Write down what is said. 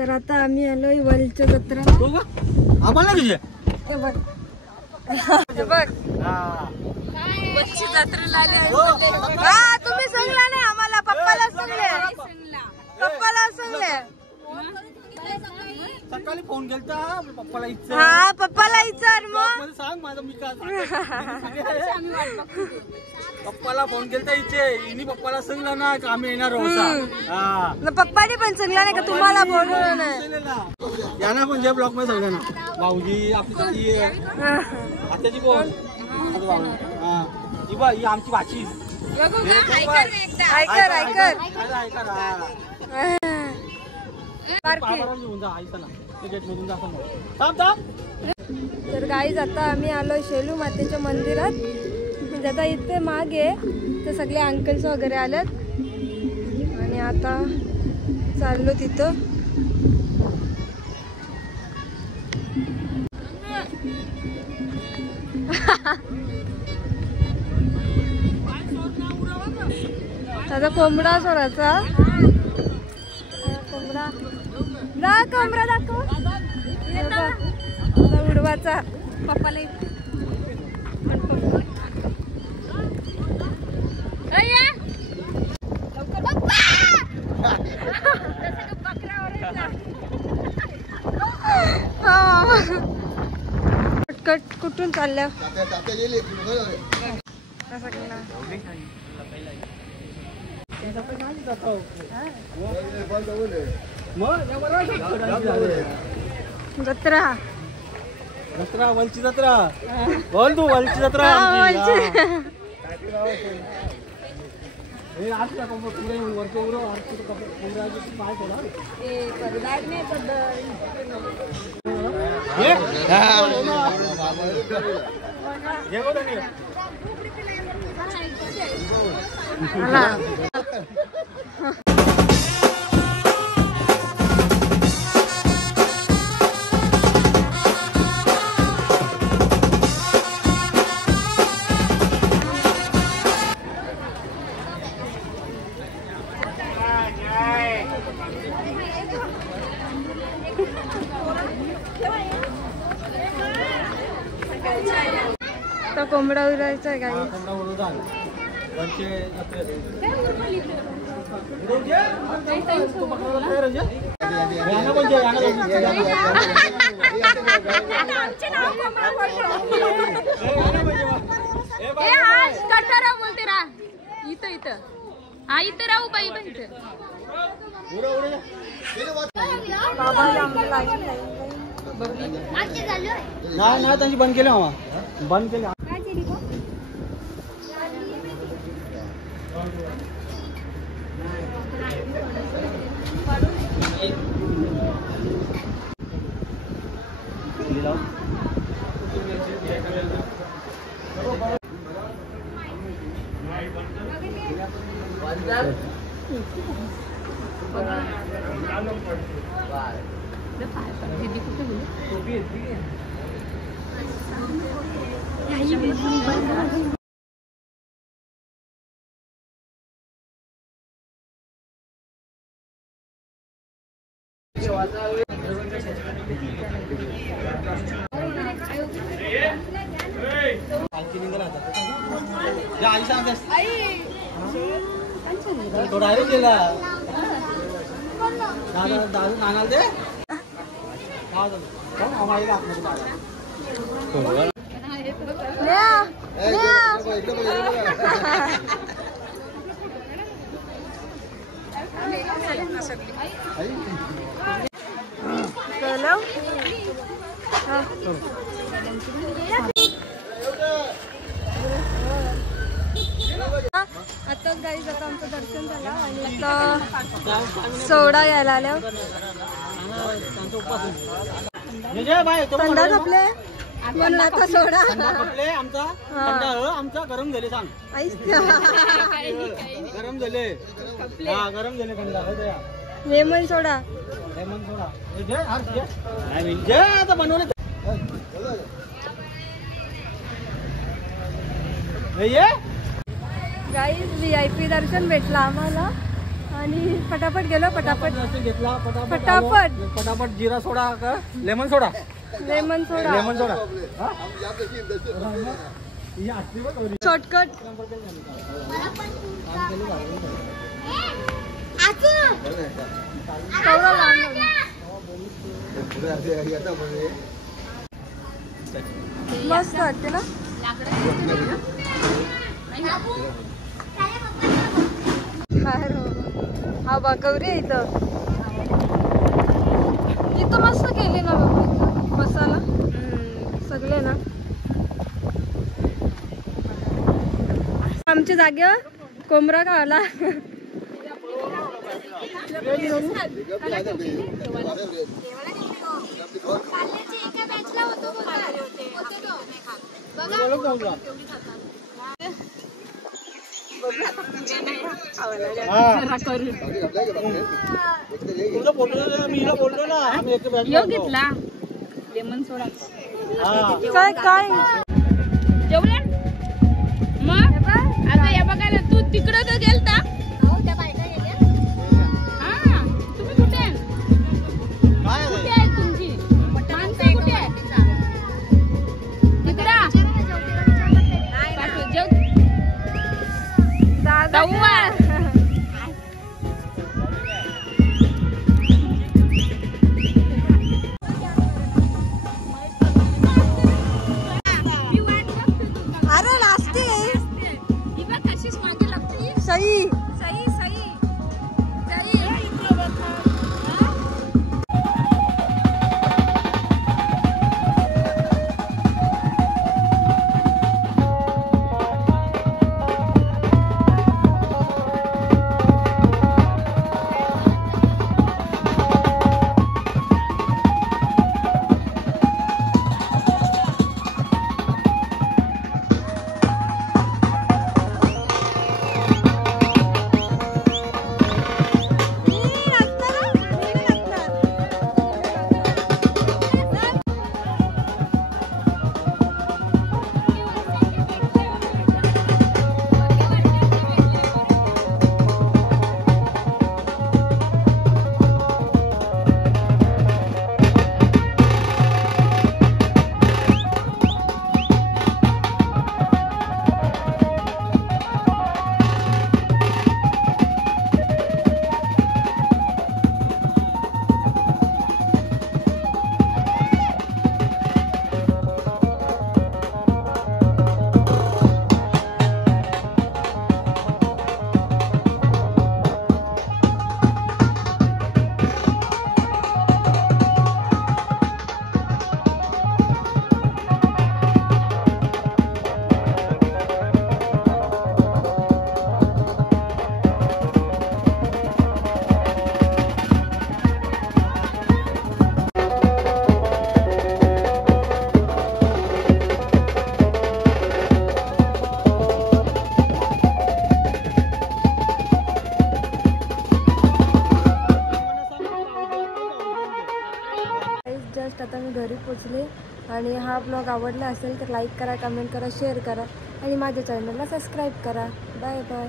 तर आता आम्ही आलोय वलच्या जत्रा. आम्हाला तुझे हे बघ हे बघ वलची जत्रेला आले. हा तुम्ही सांगला नाही आम्हाला, पप्पाला सांगले. सकाळी फोन केलता पप्पाला इच्छा. हा पप्पाला विचार मग सांग माझं मी काय पप्पाला फोन केलता इच्छे इनी पप्पाला सांगला ना की आम्ही येणार आहोत. पप्पाने पण सांगला नाही का तुम्हाला बोलवलं नाही. यांना पण जे ब्लॉक मध्ये सांगलं ना भाऊजी आपली आत्याची कोण ही बा ही आमची भाची. ऐकर तर गाईज आता आम्ही आलोय शेलू मातेच्या मंदिरात. म्हणजे आता इथे मागे ते सगळे अंकल्स वगैरे आलेत आणि आता चाललो तिथं. आता कोंबडा सोडायचा. कोंबडा दाखव उडवाचा. पप्पाला कट कुठून चालल्या जत्रा. जत्रा वलची जत्रा बोल तू वलची जत्रा. कोंबडा उरायचा गाडी. बोलते रा इथं इथं हा इथं राहू बाई पण इथं. नाही त्यांची बंद केलं मामा बंद केलं. दारू नानाल दे आताच गाईज आता आमचं दर्शन झालं आणि आता सोडा यायला आल्या. थंडा खपले म्हणून आता सोडा आमचा गरम झाले. सांग गरम झाले गरम झाले थंडा. लेमन सोडा आता बनवलं गाईज VIP दर्शन भेटलं आम्हाला आणि फटाफट गेलो पटापट घेतला फटाफट फटाफट जिरा सोडा का लेमन सोडा लेमन सोडा शॉर्टकट मस्त वाटते ना. हा बा गौरी इथं मस्त केली ना बाबा मसाला सगळे ना. आमच्या जागेवर कोंबडा खावाला घेतला लेमन सोडा काय काय जेवले मग आता या बघायला तू तिकडं तर गेलता. हा तुम्ही कुठे कुठे आहे तुमची माणसं कुठे आहे तिकडं जेव दादा अरे नाचते सई जस्ट आता मी घरी पोचले आणि हा ब्लॉग आवडला असेल तर लाईक करा, कमेंट करा, शेअर करा आणि माझ्या चॅनलला सबस्क्राईब करा. Bye bye.